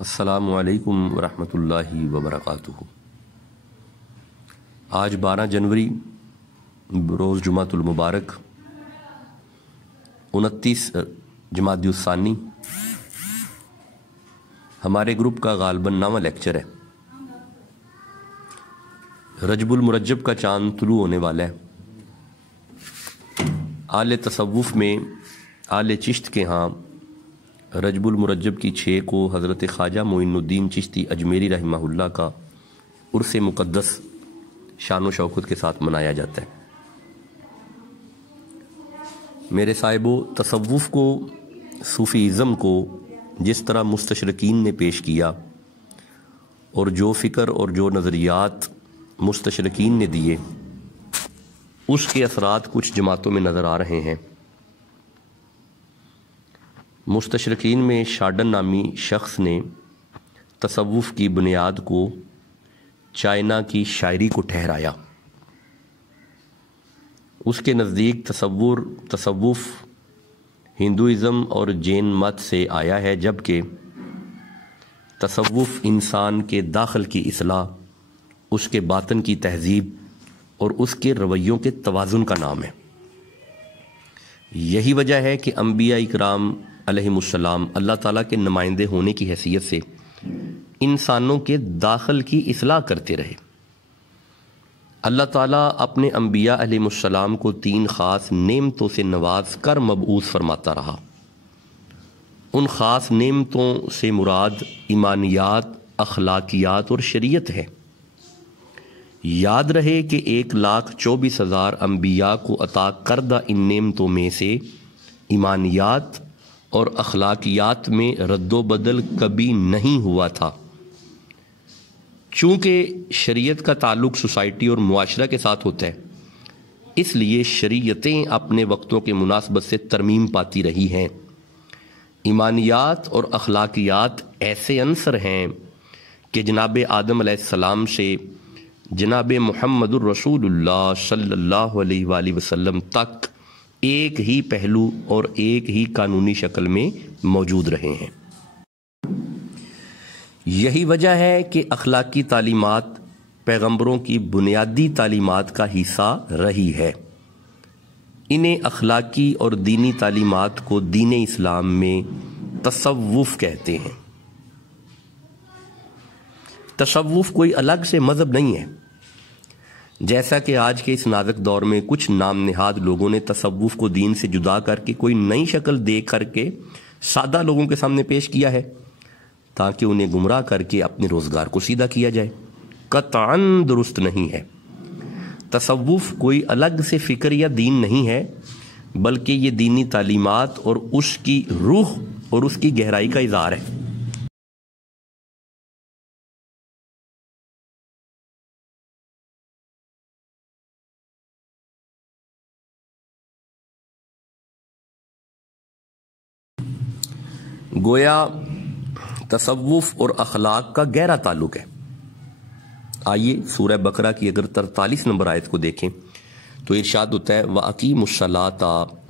السلام علیکم ورحمۃ اللہ وبرکاتہ۔ آج 12 جنوری روز جمعۃ المبارک 29 جمادی الثانی ہمارے گروپ کا غالباً 9واں لیکچر ہے۔ رجب المرجب کا چاند طلوع ہونے والا ہے۔ آل تصوف میں آل چشت کے ہاں رجب المرجب کی 6 کو حضرت خواجہ معین الدین چشتی اجمیری رحمہ اللہ کا عرس مقدس شان و شوکت کے ساتھ منایا جاتا ہے۔ میرے صاحبو، تصوف کو، صوفیزم کو جس طرح مستشرقین نے پیش کیا اور جو فکر اور جو نظریات مستشرقین نے دیے، اس کے اثرات کچھ جماعتوں میں نظر آ رہے ہیں۔ مستشرقین میں شارڈن نامی شخص نے تصوف کی بنیاد کو چائنا کی شاعری کو ٹھہرایا۔ اس کے نزدیک تصوف ہندوازم اور جین مت سے آیا ہے، جبکہ تصوف انسان کے داخل کی اصلاح، اس کے باطن کی تہذیب اور اس کے رویوں کے توازن کا نام ہے۔ یہی وجہ ہے کہ انبیاء اکرام علیہم السلام اللہ تعالیٰ کے نمائندے ہونے کی حیثیت سے انسانوں کے داخل کی اصلاح کرتے رہے۔ اللہ تعالیٰ اپنے انبیاء علیہم السلام کو 3 خاص نعمتوں سے نواز کر مبعوث فرماتا رہا۔ ان خاص نعمتوں سے مراد ایمانیات، اخلاقیات اور شریعت ہے۔ یاد رہے کہ 1,24,000 انبیاء کو عطا کردہ ان نعمتوں میں سے ایمانیات اور اخلاقیات میں رد و بدل کبھی نہیں ہوا تھا۔ چونکہ شریعت کا تعلق سوسائٹی اور معاشرہ کے ساتھ ہوتا ہے، اس لیے شریعتیں اپنے وقتوں کے مناسبت سے ترمیم پاتی رہی ہیں۔ ایمانیات اور اخلاقیات ایسے عنصر ہیں کہ جناب آدم علیہ السلام سے جناب محمد الرسول اللہ صلی اللہ علیہ وآلہ وسلم تک ایک ہی پہلو اور ایک ہی قانونی شکل میں موجود رہے ہیں۔ یہی وجہ ہے کہ اخلاقی تعلیمات پیغمبروں کی بنیادی تعلیمات کا حصہ رہی ہے۔ انہیں اخلاقی اور دینی تعلیمات کو دین اسلام میں تصوف کہتے ہیں۔ تصوف کوئی الگ سے مذہب نہیں ہے، جیسا کہ آج کے اس نازک دور میں کچھ نام نہاد لوگوں نے تصوف کو دین سے جدا کر کے کوئی نئی شکل دے کر کے سادہ لوگوں کے سامنے پیش کیا ہے تاکہ انہیں گمراہ کر کے اپنے روزگار کو سیدھا کیا جائے۔ قطعاً درست نہیں ہے۔ تصوف کوئی الگ سے فکر یا دین نہیں ہے، بلکہ یہ دینی تعلیمات اور اس کی روح اور اس کی گہرائی کا اظہار ہے۔ گویا تصوف اور اخلاق کا گہرا تعلق ہے۔ آئیے سورہ بقرہ کی اگر 43 نمبر آیت کو دیکھیں تو ارشاد ہوتا ہے وَأَقِيمُوا الصَّلَاةَ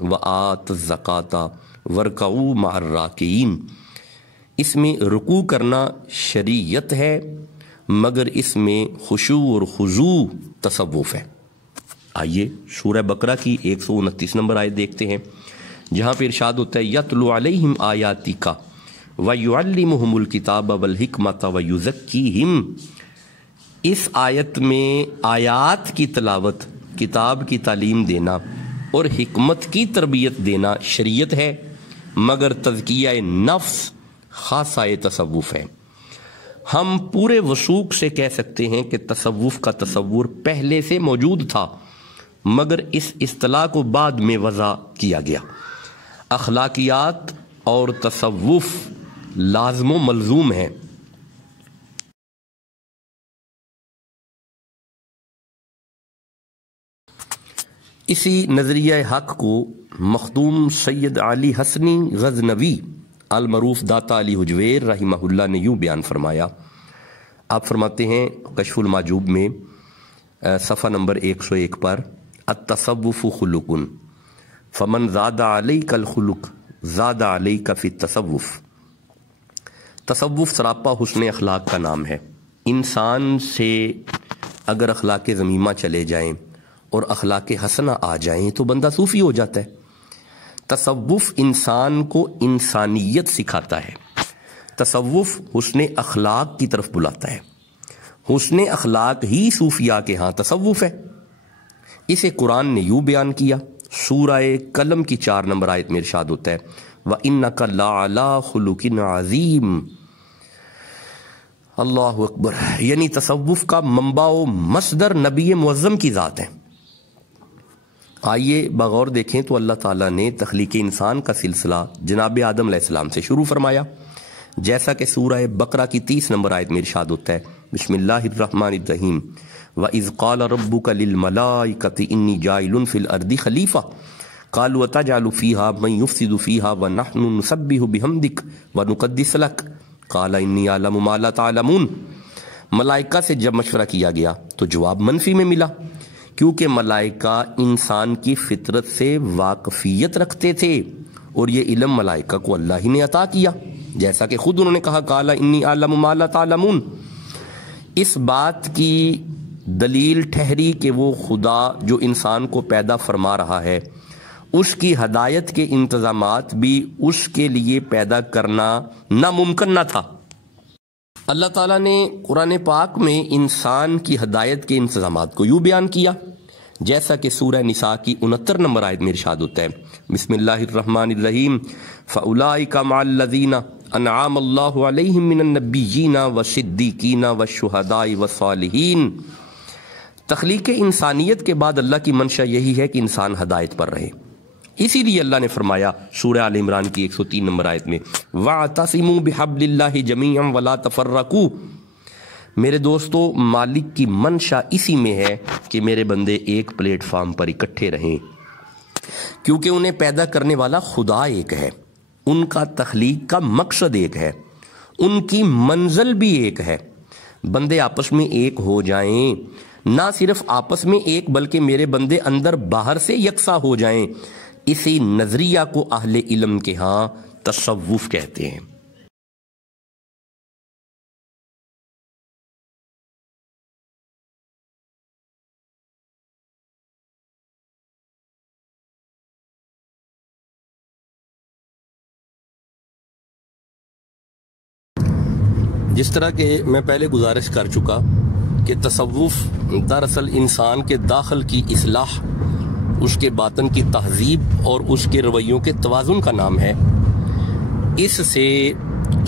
وَآتُوا الزَّكَاةَ وَارْكَعُوا مَعَ الرَّاكِعِينَ۔ اس میں رکوع کرنا شریعت ہے، مگر اس میں خشوع اور خضوع تصوف ہے۔ آئیے سورہ بقرہ کی 129 نمبر آیت دیکھتے ہیں، جہاں پہ ارشاد ہوتا ہے یَتْلُو عَلَيْهِمْ آیَاتِکَ وَيُعَلِّمُهُمُ الْکِتَابَ وَالْحِکْمَةَ وَیُزَکِّیہِمْ۔ اس آیت میں آیات کی تلاوت، کتاب کی تعلیم دینا اور حکمت کی تربیت دینا شریعت ہے، مگر تزکیہ نفس خاصہ تصوف ہے۔ ہم پورے وثوق سے کہہ سکتے ہیں کہ تصوف کا تصور پہلے سے موجود تھا، مگر اس اصطلاح کو بعد میں وضع کیا گیا۔ اخلاقیات اور تصوف لازم و ملزوم ہیں۔ اسی نظریہ حق کو مخدوم سید علی حسنی غزنوی المعروف داتا علی حجویر رحمہ اللہ نے یوں بیان فرمایا۔ آپ فرماتے ہیں کشف المحجوب میں صفحہ نمبر 101 پر التصوف خلق فمن زاد علیک الخلق زاد علیک فی التصوف۔ تصوف سراپا حسن اخلاق کا نام ہے۔ انسان سے اگر اخلاق ذمیمہ چلے جائیں اور اخلاق حسنہ آ جائیں تو بندہ صوفی ہو جاتا ہے۔ تصوف انسان کو انسانیت سکھاتا ہے، تصوف حسن اخلاق کی طرف بلاتا ہے، حسن اخلاق ہی صوفیاء کے ہاں تصوف ہے۔ اسے قرآن نے یوں بیان کیا، سورہ قلم کی 4 نمبر آیت میں ارشاد ہوتا ہے وَإِنَّكَ لَعَلَىٰ خُلُقٍ عَظِيمٍ۔ اللہ اکبر، یعنی تصوف کا منبع و مصدر نبی معظم کی ذات ہے۔ آئیے بغور دیکھیں تو اللہ تعالیٰ نے تخلیق انسان کا سلسلہ جناب آدم علیہ السلام سے شروع فرمایا، جیسا کہ سورہ بقرہ کی 30 نمبر آیت میں ارشاد ہوتا ہے بسم اللہ الرحمن الرحیم وَإِذْ قَالَ رَبُّكَ لِلْمَلَائِكَةِ إِنِّي جَاعِلٌ فِي الْأَرْضِ خَلِيفَةً قَالُوا أَتَجْعَلُ فِيهَا مَن يُفْسِدُ فِيهَا وَنَحْنُ نُسَبِّحُ بِحَمْدِكَ وَنُقَدِّسُ لَكَ قَالَ إِنِّي أَعْلَمُ مَا لَا تَعْلَمُونَ۔ ملائکہ سے جب مشورہ کیا گیا تو جواب منفی میں ملا، کیونکہ ملائکہ انسان کی فطرت سے واقفیت رکھتے تھے اور یہ علم ملائکہ کو اللہ ہی نے عطا کیا، جیسا کہ خود انہوں نے کہا قَالَ إِنِّي أَعْلَمُ مَا لَا تَعْلَمُونَ۔ اس بات کی دلیل ٹھہری کہ وہ خدا جو انسان کو پیدا فرما رہا ہے اس کی ہدایت کے انتظامات بھی اس کے لیے پیدا کرنا ناممکن نہ تھا۔ اللہ تعالیٰ نے قرآن پاک میں انسان کی ہدایت کے انتظامات کو یوں بیان کیا، جیسا کہ سورہ نساء کی 69 نمبر آیت میں ارشاد ہوتا ہے بسم اللہ الرحمن الرحیم فَأُولَٰئِكَ مَعَ الَّذِينَ أَنْعَمَ اللَّهُ عَلَيْهِم مِّنَ النَّبِيِّينَ وَالصِّدِّيقِينَ وَالشُّهَدَاءِ وَالصَّالِحِينَ۔ تخلیق انسانیت کے بعد اللہ کی منشا یہی ہے کہ انسان ہدایت پر رہے، اسی لیے اللہ نے فرمایا سورہ آل عمران کی 103 نمبر آیت میں وَاعْتَصِمُوا بِحَبْلِ اللَّهِ جَمِيعًا وَلَا تَفَرَّقُوا۔ میرے دوستو، مالک کی منشا اسی میں ہے کہ میرے بندے ایک پلیٹ فارم پر اکٹھے رہیں، کیونکہ انہیں پیدا کرنے والا خدا ایک ہے، ان کا تخلیق کا مقصد ایک ہے، ان کی منزل بھی ایک ہے۔ بندے آپس میں ایک ہو جائیں، نہ صرف آپس میں ایک بلکہ میرے بندے اندر باہر سے یکساں ہو جائیں، اسی نظریہ کو اہل علم کے ہاں تصوف کہتے ہیں۔ جس طرح کہ میں پہلے گزارش کر چکا کہ تصوف دراصل انسان کے داخل کی اصلاح، اس کے باطن کی تہذیب اور اس کے رویوں کے توازن کا نام ہے۔ اس سے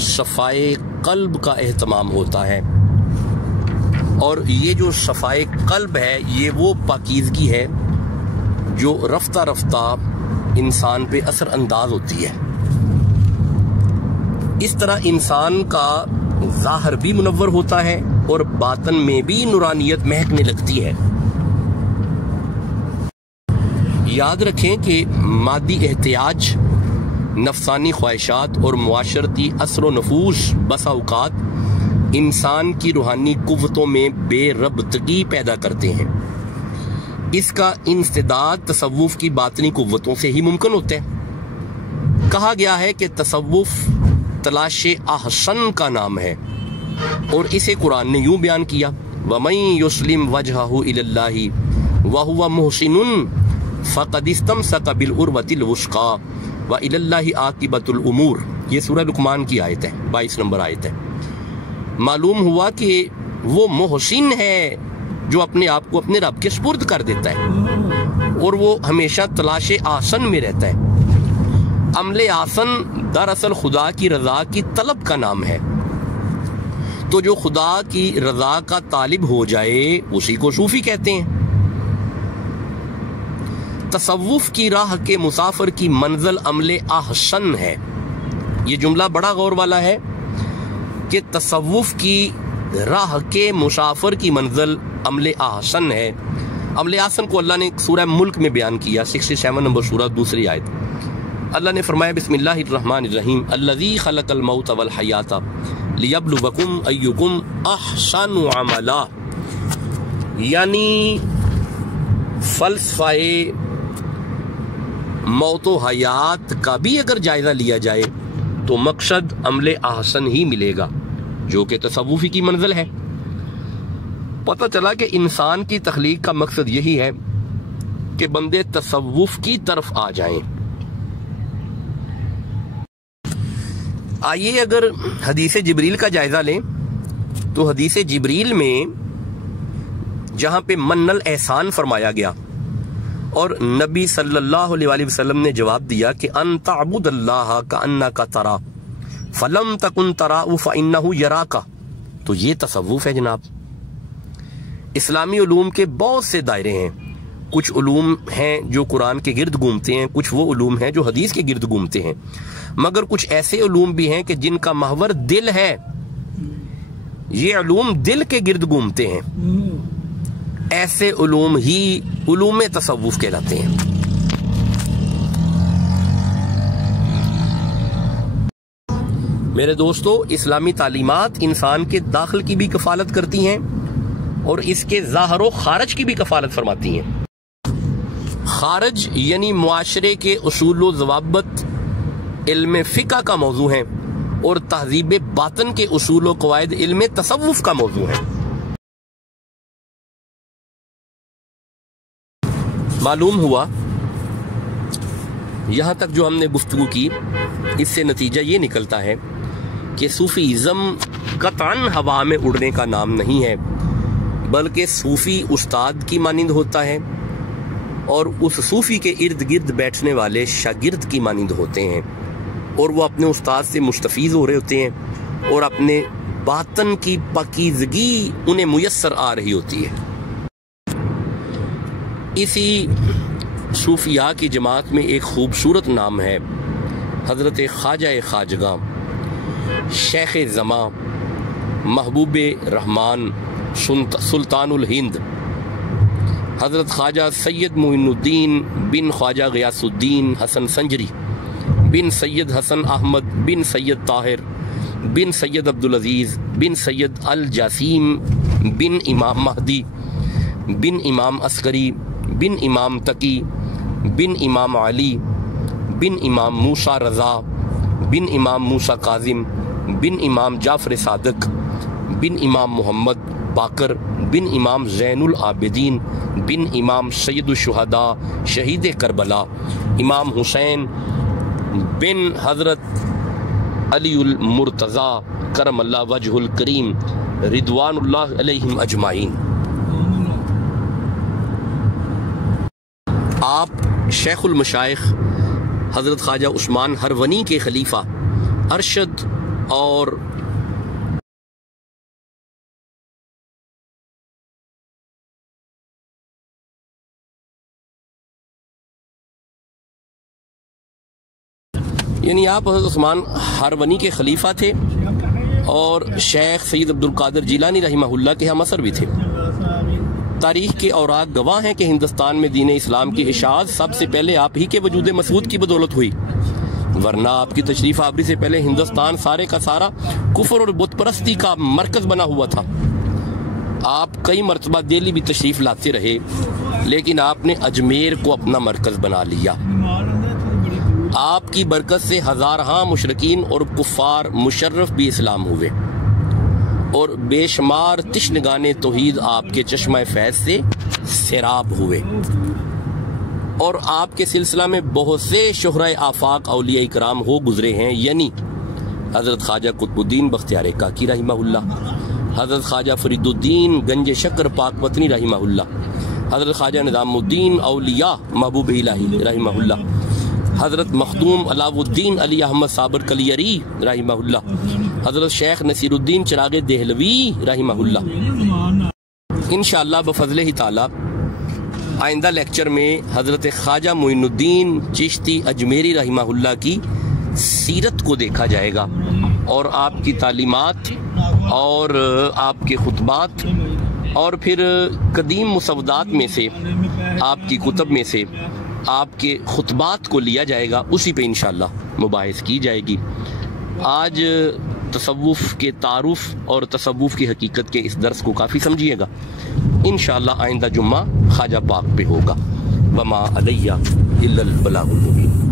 صفائے قلب کا اہتمام ہوتا ہے، اور یہ جو صفائے قلب ہے یہ وہ پاکیزگی ہے جو رفتہ رفتہ انسان پہ اثر انداز ہوتی ہے۔ اس طرح انسان کا ظاہر بھی منور ہوتا ہے اور باطن میں بھی نورانیت مہکنے لگتی ہے۔ یاد رکھیں کہ مادی احتیاج، نفسانی خواہشات اور معاشرتی اثر و نفوذ بسا اوقات انسان کی روحانی قوتوں میں بے ربطگی پیدا کرتے ہیں۔ اس کا انسداد تصوف کی باطنی قوتوں سے ہی ممکن ہوتا ہے۔ کہا گیا ہے کہ تصوف تلاش احسن کا نام ہے، اور اسے قرآن نے یوں بیان کیا وَمَن يُسْلِمْ وَجْهَهُ إِلَى اللَّهِ وَهُوَ مُحْسِنٌ فَقَدِ اسْتَمْسَكَ بِالْعُرْوَةِ الْوُثْقَىٰ وَإِلَى اللَّهِ عَاقِبَةُ الْأُمُورِ۔ یہ سورہ لقمان کی آیت ہے، 22 نمبر آیت ہے۔ معلوم ہوا کہ وہ محسن ہے جو اپنے آپ کو اپنے رب کے سپرد کر دیتا ہے، اور وہ ہمیشہ تلاش احسن میں رہتا ہے۔ عمل احسن دراصل خدا کی رضا کی طلب کا نام ہے، تو جو خدا کی رضا کا طالب ہو جائے اسی کو صوفی کہتے ہیں۔ تصوف کی راہ کے مسافر کی منزل عمل احسن ہے۔ یہ جملہ بڑا غور والا ہے کہ تصوف کی راہ کے مسافر کی منزل عمل احسن ہے۔ عمل احسن کو اللہ نے سورہ ملک میں بیان کیا، 67 نمبر سورہ، دوسری آیت۔ اللہ نے فرمایا بسم اللہ الرحمن الرحیم الذی خلق الموت والحیات لیبلوکم ایکم احسن عملا۔ یعنی فلسفہ موت و حیات کا بھی اگر جائزہ لیا جائے تو مقصد عمل احسن ہی ملے گا، جو کہ تصوفی کی منزل ہے۔ پتہ چلا کہ انسان کی تخلیق کا مقصد یہی ہے کہ بندے تصوف کی طرف آ جائیں۔ آئیے اگر حدیث جبریل کا جائزہ لیں تو حدیث جبریل میں جہاں پہ من الاحسان فرمایا گیا اور نبی صلی اللہ علیہ وآلہ وسلم نے جواب دیا کہ ان تعبد اللہ کأنک ترا فلم تکن تراہ فإنہ یراک، تو یہ تصوف ہے جناب۔ اسلامی علوم کے بہت سے دائرے ہیں، کچھ علوم ہیں جو قرآن کے گرد گھومتے ہیں، کچھ وہ علوم ہیں جو حدیث کے گرد گھومتے ہیں، مگر کچھ ایسے علوم بھی ہیں کہ جن کا محور دل ہے، یہ علوم دل کے گرد گھومتے ہیں، ایسے علوم ہی علوم تصوف کہلاتے ہیں۔ میرے دوستو، اسلامی تعلیمات انسان کے داخل کی بھی کفالت کرتی ہیں اور اس کے ظاہر و خارج کی بھی کفالت فرماتی ہیں۔ خارج یعنی معاشرے کے اصول و ضوابط علم فقہ کا موضوع ہیں، اور تہذیب باطن کے اصول و قواعد علم تصوف کا موضوع ہیں۔ معلوم ہوا یہاں تک جو ہم نے گفتگو کی، اس سے نتیجہ یہ نکلتا ہے کہ صوفیزم قطعاً ہوا میں اڑنے کا نام نہیں ہے، بلکہ صوفی استاد کی مانند ہوتا ہے اور اس صوفی کے ارد گرد بیٹھنے والے شاگرد کی مانند ہوتے ہیں، اور وہ اپنے استاد سے مستفیض ہو رہے ہوتے ہیں اور اپنے باطن کی پاکیزگی انہیں میسر آ رہی ہوتی ہے۔ اسی صوفیاء کی جماعت میں ایک خوبصورت نام ہے حضرت خواجہ خواجگاں، شیخ زماں، محبوب رحمان، سلطان الہند، حضرت خواجہ سید معین الدین بن خواجہ غیاث الدین حسن سنجری بن سید حسن احمد بن سید طاہر بن سید عبدالعزیز بن سید الجاسیم بن امام مہدی بن امام عسکری بن امام تقی بن امام علی بن امام موسیٰ رضا بن امام موسیٰ کاظم بن امام جعفر صادق بن امام محمد باقر بن امام زین العابدین بن امام سید الشہداء شہید کربلا، امام حسین بن حضرت علی المرتضی کرم اللہ وجہ الکریم رضوان اللہ علیہم اجمعین۔ آپ شیخ المشائخ حضرت خواجہ عثمان ہرونی کے خلیفہ ارشد اور یعنی آپ حضرت عثمان ہرونی کے خلیفہ تھے اور شیخ سید عبدالقادر جیلانی رحمہ اللہ کے ہم اثر بھی تھے۔ تاریخ کے اوراق گواہ ہیں کہ ہندوستان میں دین اسلام کی اشاعت سب سے پہلے آپ ہی کے وجود مسعود کی بدولت ہوئی، ورنہ آپ کی تشریف آوری سے پہلے ہندوستان سارے کا سارا کفر اور بت پرستی کا مرکز بنا ہوا تھا۔ آپ کئی مرتبہ دہلی بھی تشریف لاتے رہے، لیکن آپ نے اجمیر کو اپنا مرکز بنا لیا۔ آپ کی برکت سے ہزارہاں مشرکین اور کفار مشرف بھی اسلام ہوئے، اور بے شمار تشنگان توحید آپ کے چشمہ فیض سے سیراب ہوئے، اور آپ کے سلسلہ میں بہت سے شہرائے آفاق اولیاء کرام ہو گزرے ہیں، یعنی حضرت خواجہ قطب الدین بختیار کاکی رحمہ اللہ، حضرت خواجہ فرید الدین گنج شکر پاک وطنی رحمہ اللہ، حضرت خواجہ نظام الدین اولیاء محبوب الہی رحمہ اللہ، حضرت مخدوم علاء الدین علی احمد صابر کلیری رحمہ اللہ، حضرت شیخ نصیر الدین چراغ دہلوی رحمہ اللہ۔ انشاءاللہ بفضلہ تعالی آئندہ لیکچر میں حضرت خواجہ معین الدین چشتی اجمیری رحمہ اللہ کی سیرت کو دیکھا جائے گا، اور آپ کی تعلیمات اور آپ کے خطبات اور پھر قدیم مسودات میں سے، آپ کی کتب میں سے آپ کے خطبات کو لیا جائے گا، اسی پہ انشاءاللہ مباحث کی جائے گی۔ آج تصوف کے تعارف اور تصوف کی حقیقت کے اس درس کو کافی سمجھیے گا، انشاءاللہ آئندہ جمعہ خواجہ پاک پہ ہوگا۔ وما علیہ الا البلاغ المبین۔